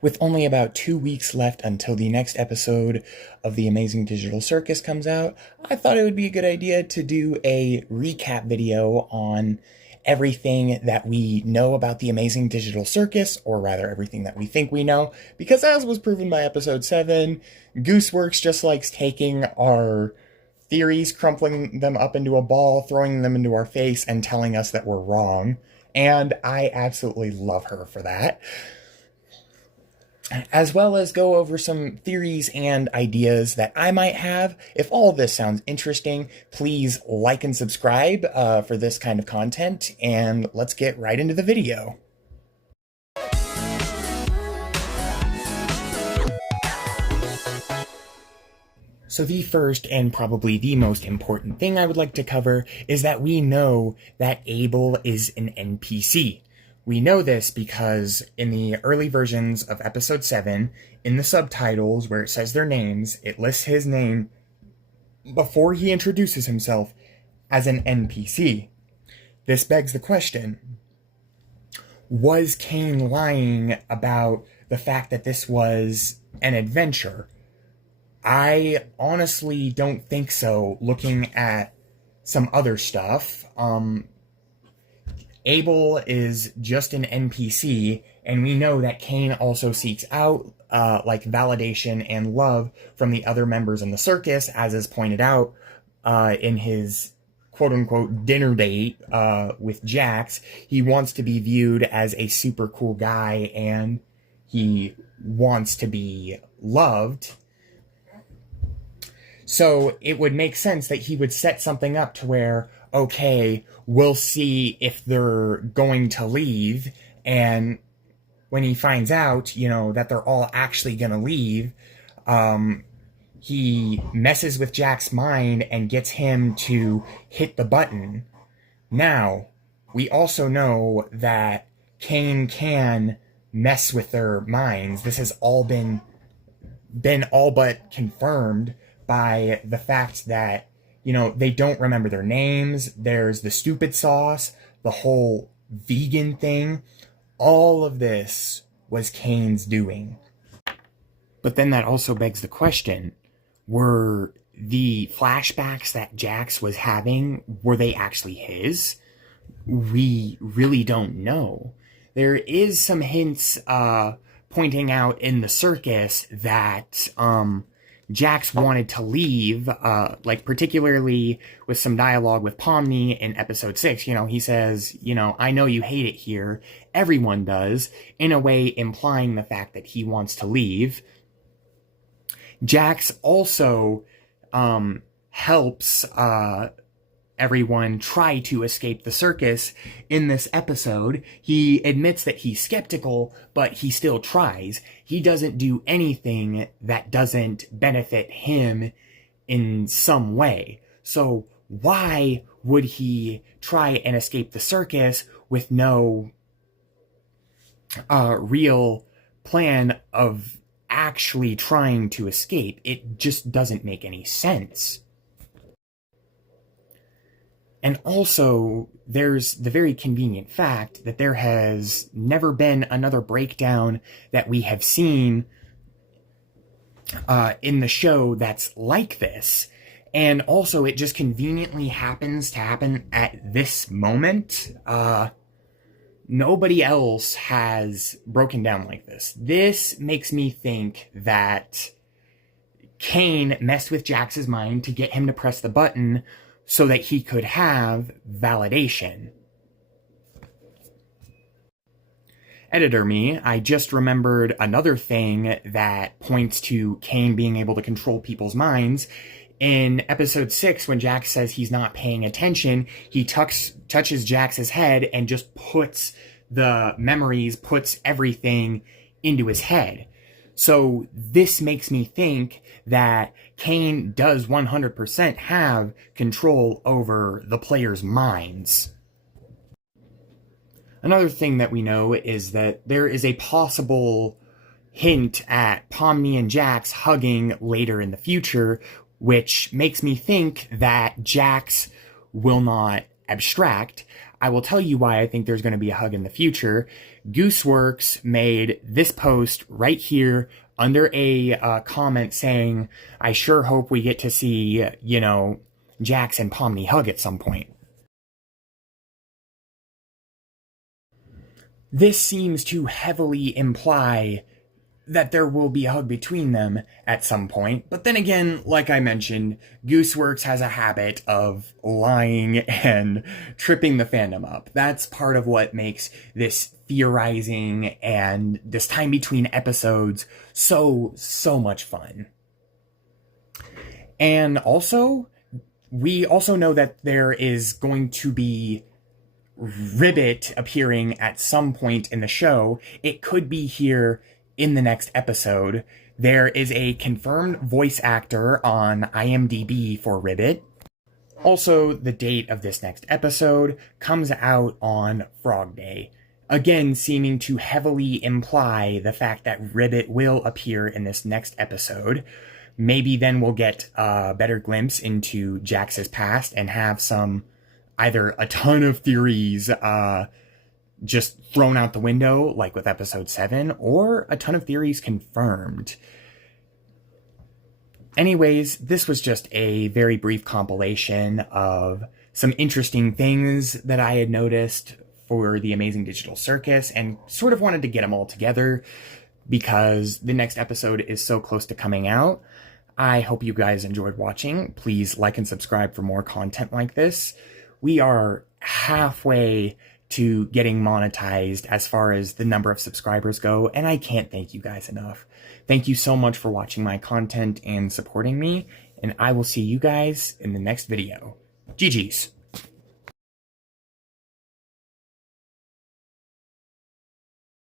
With only about 2 weeks left until the next episode of The Amazing Digital Circus comes out, I thought it would be a good idea to do a recap video on everything that we know about The Amazing Digital Circus, or rather everything that we think we know, because as was proven by episode 7, Gooseworks just likes taking our theories, crumpling them up into a ball, throwing them into our face, and telling us that we're wrong. And I absolutely love her for that, as well as go over some theories and ideas that I might have. If all of this sounds interesting, please like and subscribe for this kind of content, and let's get right into the video. So the first and probably the most important thing I would like to cover is that we know that Abel is an NPC. We know this because in the early versions of episode 7, in the subtitles where it says their names, it lists his name before he introduces himself as an NPC. This begs the question, was Cain lying about the fact that this was an adventure? I honestly don't think so, looking at some other stuff. Abel is just an NPC, and we know that Cain also seeks out validation and love from the other members in the circus, as is pointed out in his quote-unquote dinner date with Jax. He wants to be viewed as a super cool guy, and he wants to be loved. So it would make sense that he would set something up to where, okay, we'll see if they're going to leave, and when he finds out, that they're all actually going to leave, he messes with Jack's mind and gets him to hit the button. Now, we also know that Cain can mess with their minds. This has all been all but confirmed by the fact that, they don't remember their names. There's the stupid sauce, the whole vegan thing. All of this was Cain's doing. But then that also begs the question, were the flashbacks that Jax was having, were they actually his? We really don't know. There is some hints pointing out in the circus that Jax wanted to leave, particularly with some dialogue with Pomni in episode 6. He says, I know you hate it here. Everyone does, in a way implying the fact that he wants to leave. Jax also helps everyone try to escape the circus in this episode. He admits that he's skeptical, but he still tries. He doesn't do anything that doesn't benefit him in some way. So why would he try and escape the circus with no real plan of actually trying to escape? It just doesn't make any sense. And also, there's the very convenient fact that there has never been another breakdown that we have seen in the show that's like this. And also, it just conveniently happens to happen at this moment. Nobody else has broken down like this. This makes me think that Cain messed with Jax's mind to get him to press the button so that he could have validation. Editor me, I just remembered another thing that points to Cain being able to control people's minds. In episode 6, when Jax says he's not paying attention, he touches Jax's head and just puts the memories, puts everything into his head. So this makes me think that Cain does 100% have control over the players' minds. Another thing that we know is that there is a possible hint at Pomni and Jax hugging later in the future, which makes me think that Jax will not abstract. I will tell you why I think there's going to be a hug in the future. Gooseworks made this post right here under a comment saying, I sure hope we get to see, Jax and Pomni hug at some point. This seems to heavily imply that there will be a hug between them at some point. But then again, like I mentioned, Gooseworks has a habit of lying and tripping the fandom up. That's part of what makes this theorizing and this time between episodes so much fun. And also, we also know that there is going to be Ribbit appearing at some point in the show. It could be here in the next episode. There is a confirmed voice actor on IMDb for Ribbit. Also, the date of this next episode comes out on Frog Day, again seeming to heavily imply the fact that Ribbit will appear in this next episode. Maybe then we'll get a better glimpse into Jax's past and have some, either a ton of theories just thrown out the window, like with episode 7, or a ton of theories confirmed. Anyways, this was just a very brief compilation of some interesting things that I had noticed for the Amazing Digital Circus, and sort of wanted to get them all together because the next episode is so close to coming out. I hope you guys enjoyed watching. Please like and subscribe for more content like this. We are halfway to getting monetized as far as the number of subscribers go, and I can't thank you guys enough. Thank you so much for watching my content and supporting me, and I will see you guys in the next video. GG's.